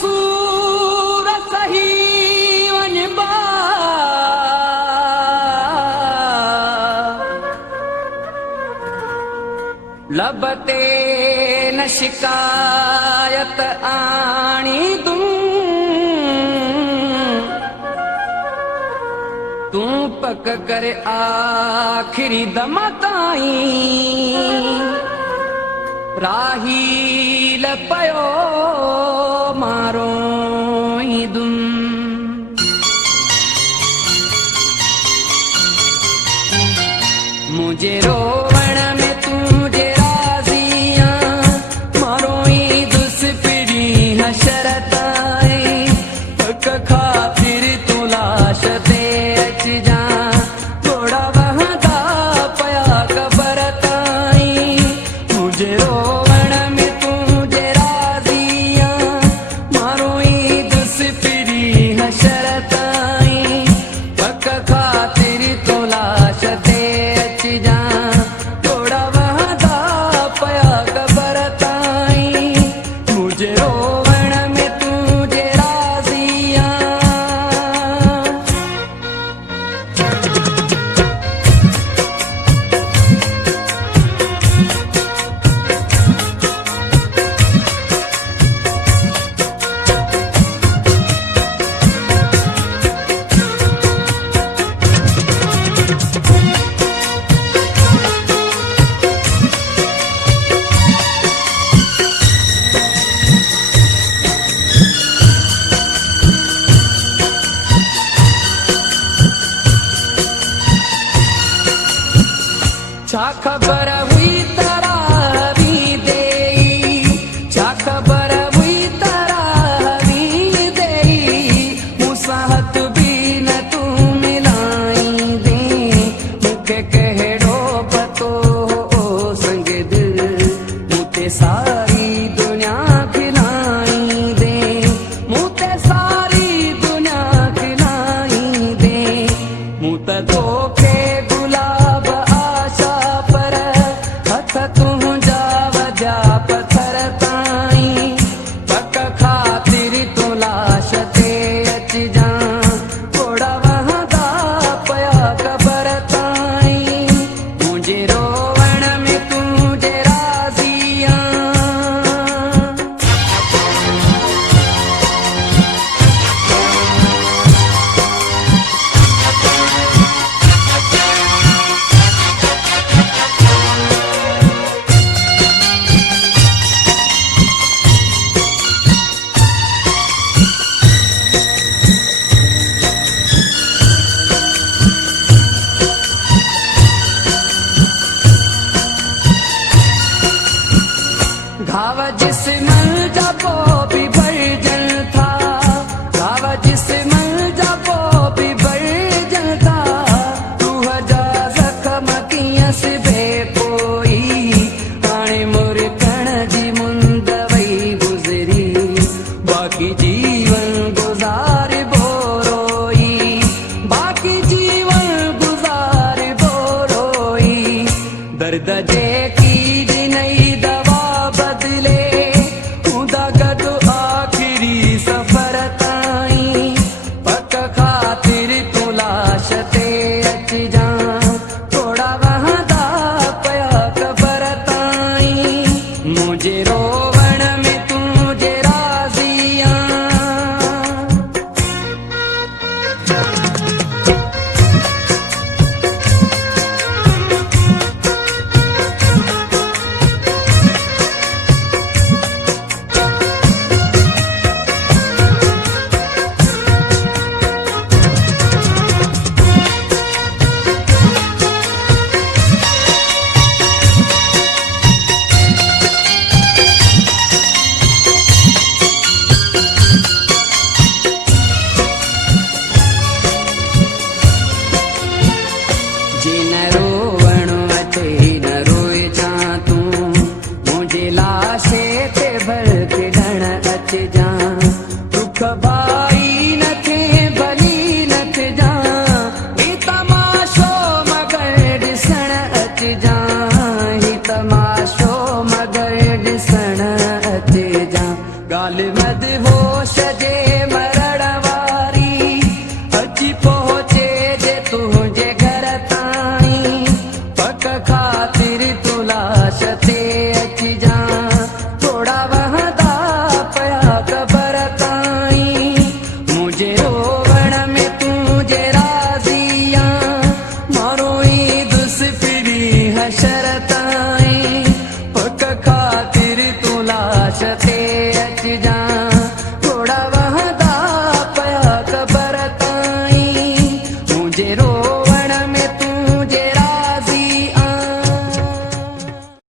सूर सही वञबा लब ते न शिकायत आणी तू पक करे आखिरी दम ताईं राहील पयो मारो दुम मुझे रोवण में तुझे राजिया मारो दुस पिड़ी हशरताई पक खातिर तू लाश दे अच जा थोड़ा वहां दा पया कबर ताई मुझे रोवण में तुझे राजिया मारो दुस पिड़ी हशरताई पक खातिर तू लाश दे अच जा थोड़ा वहां दा पया कबर ताई मुझे रोवण में तुझे राजिया छा खबर हुई तरावी देई छा खबर हुई तरावी देई मुसाहत भी न तू मिलाई दे मुखे कहिड़ो पतो संग दिल मुते सारी दुनिया खिलाई दे मुते सारी दुनिया खिलाई दे मुत तोखे गुलाब तुझा वजा पत्थर ताई पक खातिर तू लाश ते अच जा थोड़ा वहां दा पया कबर ताई मुझे रोवण में तुझे राजिया घाव जिस्मल जबो भी भरजन था घाव जिस्मल जबो भी भरजन था रूह जा जख्म कीअं सिबे कोई हाणे मुरकण जी मुंद वई गुज़री बाक़ी जीवन गुज़ार बोरोई बाक़ी जीवन गुज़ार बोरोई दर्द जे